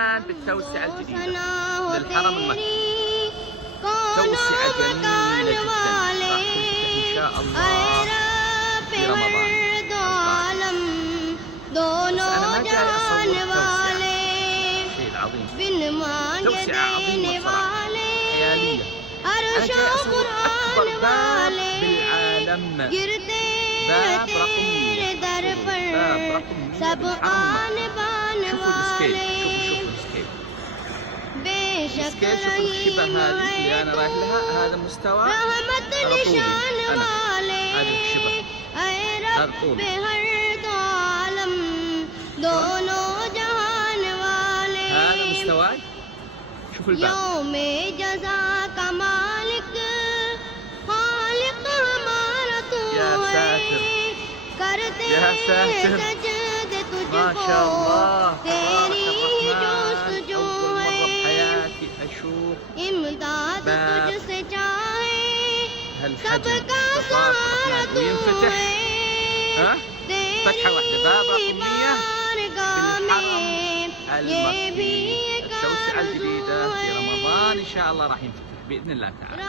بالتوسعة الجديدة للحرم المكي. توسعة جميلة جدا راح تنفتح إن شاء الله في رمضان القادم. بس أنا ما جاي أصور توسعة، الشيء العظيم، توسعة عظيمة بصراحة خيالية. أنا جاي أصور أكبر باب بالعالم، باب رقم 100، باب رقم 100 بالحرم المكي. شوفوا السكيل، شوفوا السكيل، السكيل، شوفوا الشبه هذه اللي أنا رايح لها، هذا مستوى على طولي أنا، هذا الشبه هذا طولي. هذا مستواي، شوفوا الباب. يا ساتر يا ساتر، ما شاء الله تبارك الرحمن. أول مرة بحياتي أشوف باب هالحجم تبارك الرحمن وينفتح، ها، فتحة واحدة، باب رقم 100 بالحرم المكي. التوسعة الجديدة في رمضان إن شاء الله راح ينفتح بإذن الله تعالى.